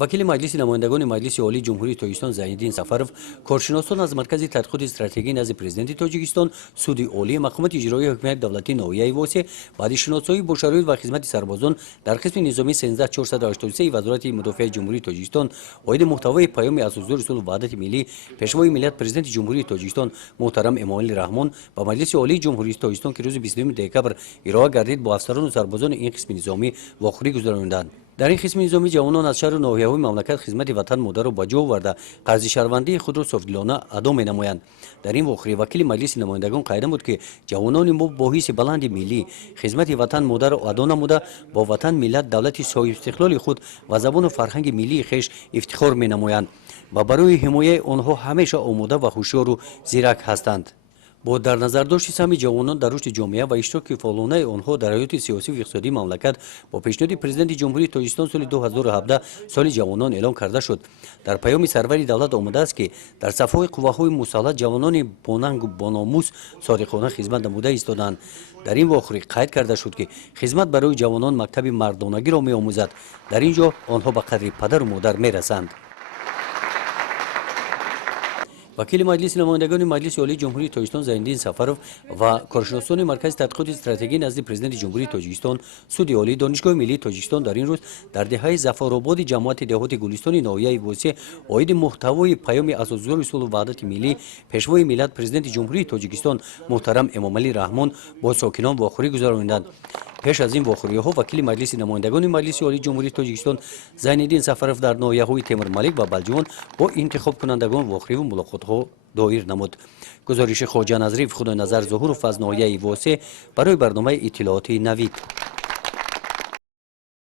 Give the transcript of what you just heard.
وکیل مجلس نمایندگان مجلس عالی جمهوری تاجیکستان زینالدین سفرов کارشناسان از مرکز تحقیقات استراتژی نزد پرزیدنت تاجیکستان سود عالی مقامات اجرایی حکومت دولتی ناحیه واسه بعد شناسایی با شرایط و خدمت سربازان در قسم نظامی 13483 وزارت مدافع جمهوری تاجیکستان اوید محتوای پیام اساسی رسول وحدت ملی پیشوای ملت پرزیدنت جمهوری تاجیکستان محترم امامعلی رحمان با مجلس عالی جمهوری تاجیکستان که روز 22 دکبر ارائه گردید با افسران و سربازان این قسم نظامی واخوری گذراندند. در این قسم نظامی جوانان از شهر و ناحیه‌های مملکت خدمت وطن مادر را به جا آورده قرض شهروندی خود را صافدلانه ادا می‌نمایند. در این واقعه وکیل مجلس نمایندگان قائل بود که جوانان ما با حس بلند ملی خدمت وطن مادر را ادا نموده با وطن ملت دولت صاحب استقلال خود و زبان و فرهنگ ملی خویش افتخار می‌نمایند و برای حمایت آنها همیشه آماده و هوشیار و زیرک هستند. با در نظر داشت سهمی جوانان در رشد جامعه و اشتراک فعالانه آنها در حیات سیاسی و اقتصادی مملکت با پیشنهاد پرزیدنت جمهوری تاجیکستان سال 2017 سال جوانان اعلام کرده شد. در پیام سروری دولت آمده است که در صفهای قواهای مسلح جوانان باننگ و باناموس صادقانه خدمت نموده ایستادند. در این واقعه قید کرده شد که خدمت برای جوانان مکتب مردانگی را می‌آموزد. در اینجا آنها به قدر پدر و مادر می‌رسند. وکیل مجلس نمایندگان مجلس عالی جمهوری تاجیکستان زینالدین سفرov و کارشناسان مرکز تحقیقات استراتژی نزد پرزیدنت جمهوری تاجیکستان سود عالی دانشگاه ملی تاجیکستان در این روز در دهه ظفرآباد جماعت دهات گلستان ناحیه واسه اوید محتوای پیام اساسی رسول وحدت ملی پیشوای ملت پرزیدنت جمهوری تاجیکستان محترم امامعلی رحمان با ساکنان واخوری گذراندند. پیش از این واخوری‌ها وکیل مجلس نمایندگان مجلس عالی جمهوری تاجیکستان زینالدین سفرov در ناحیه‌های تیمورملک و بلجوان با انتخاب کنندگان واخوری و ملاقات‌ها دایر نمود. گزارش خواجه نظریف خدای نظر ظهور و از ناحیه واسه برای برنامه اطلاعاتی نوید.